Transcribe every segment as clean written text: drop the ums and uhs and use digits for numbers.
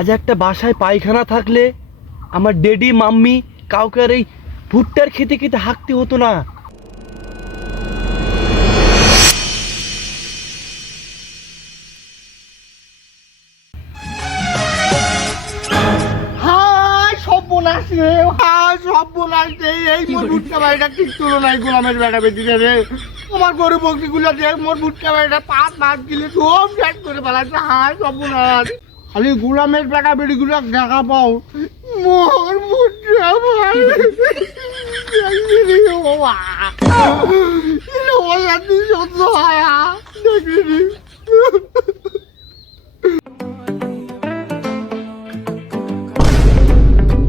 আজ একটা বাসায় পায়খানা থাকলে আমার ডেডি মাম্মি কাউকে আর এই ভুট্টার খেতে খেতে হাঁকতে হতো না। হায় সর্বনাশ রে, হায় সর্বনাশ রে, এই মোর ভুট্টা বাড়িটা ঠিক তুলনায় গোলামের বেটা বেদিতে রে। আমার গরু বকরিগুলো দেখ, মোর ভুট্টা বাড়িটা পাত মাছ গিলে সব শেষ করে ফেলাচ্ছে। হায় সর্বনাশ, খালি গোলামের বেটা বেড়িগুলো দেখা পাও, মোর ভুট্টা বাড়ি সহ্য হয় দেখবি।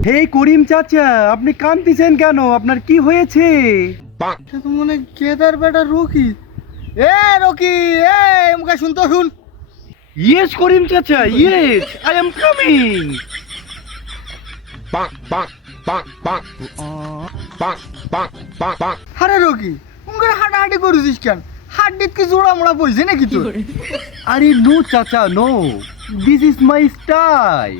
হে করিম চাচা, আপনি কাঁদতেছেন কেন? আপনার কি হয়েছে? তো মনে কেদার বেটা রকি। এ রকি, এ মুখে শুনতো শুন। ইয়েস করিম চাচা, ইয়েস, আই এম কামিং। আরে রকি, মুখে হাঁটাহাঁটি করেছিস কেন? হাড্ডিত কি জোড়া মোড়া পড়ছে নাকি তোর? আরে নো চাচা, no, this is my style.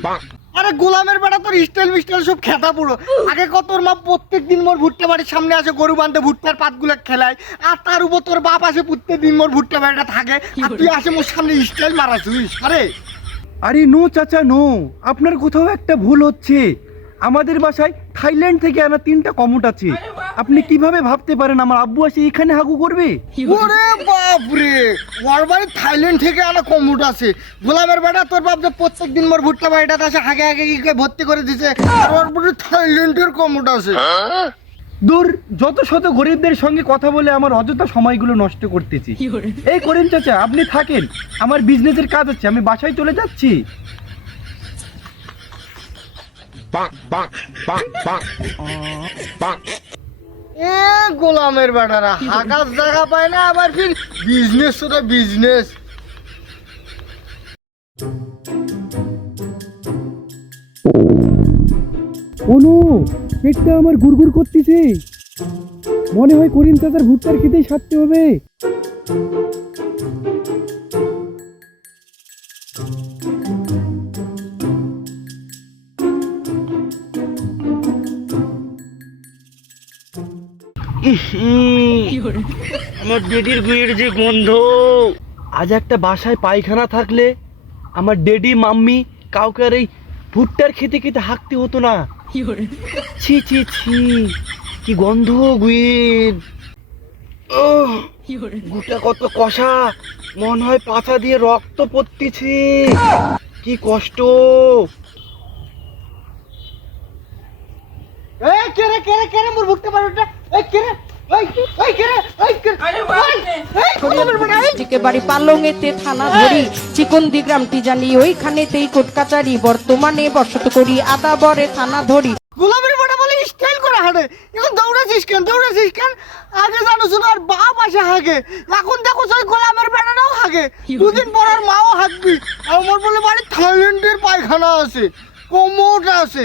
আরে গোলামের বেটা তোর স্টাইল মিস্টাইল সব খেতা পুরো। আগে কত তোর মা প্রত্যেক দিন মোর ভুট্টা বাড়ির সামনে আসে গরু বাঁধতে ভুট্টার পাতগুলো খেলায়, আর তার উপর তোর বাপ আসে প্রত্যেক দিন মোর ভুট্টা বাড়িটা থাকে, আর তুই আসে মোর সামনে স্টাইল মারাছিস। আরে নো চাচা, নো, আপনার কোথাও একটা ভুল হচ্ছে। আমাদের বাসায় থাইল্যান্ড থেকে আনা 3টা কমোট আছে। আপনি কিভাবে ভাবতে পারেন আমার আব্বু আসে এখানে হাগু করবে? ওরে বাপ রে, ওর বাড়ি থাইল্যান্ড থেকে আনা কমুট আছে। গোলামের বেটা তোর বাপ যে প্রত্যেক দিন মোর ভুট্টা বাড়িটা আসে হাগে হাগে কি ভর্তি করে দিছে, আর ওর বাড়ি থাইল্যান্ডের কমুট আছে। দূর, যত শত গরিবদের সঙ্গে কথা বলে আমার অযথা সময়গুলো নষ্ট করতেছি। এই করিম চাচা, আপনি থাকেন, আমার বিজনেসের কাজ আছে, আমি বাসায় চলে যাচ্ছি। এ গোলামের বেটারা হাগার জায়গা পায় না, আবার ফির বিজনেস তো বিজনেস। ওনো, পেটটা আমার গুড়গুড় করতেছে, মনে হয় করিম চাচার ভুট্টার খেতেই সারতে হবে। আমার ডেডির গুয়ের যে গন্ধ। আজ একটা বাসায় পায়খানা থাকলে আমার ডেডি মাম্মি কাউকে আর এই ভুট্টার খেতে খেতে হাঁকতে হতো না। ছি ছি ছি, কি গন্ধ গুয়ের। গুটা কত কষা, মনে হয় পাছা দিয়ে রক্ত পড়তেছে, কি কষ্ট। এ কে রে কে রে কে রে মোর ভুট্টা বাড়িটা, এ কে রে, এই কে রে, এই কে রে, এই গোলামের বেটা, এই থেকে বাড়ি পালংয়েতে থানা ধরি, চিকন্দি গ্রামটি জানি ওইখানেতেই কোর্ট কাচারি, বর্তমানে বসত করি আদাবরে থানা ধরি। গোলামের বেটা বলে স্টাইল করে হাঁটে, এখন দৌড়াছিস কেন, দৌড়াছিস কেন? আগে জানো শোনো আর বাপ আসে হাগে, এখন দেখো ওই গোলামের বেটাটাও হাগে, দুদিন পর আর মাও হাঁকবি। আমার বলে বাড়ি থাইল্যান্ডের পায়খানা আছে, কমোড আছে।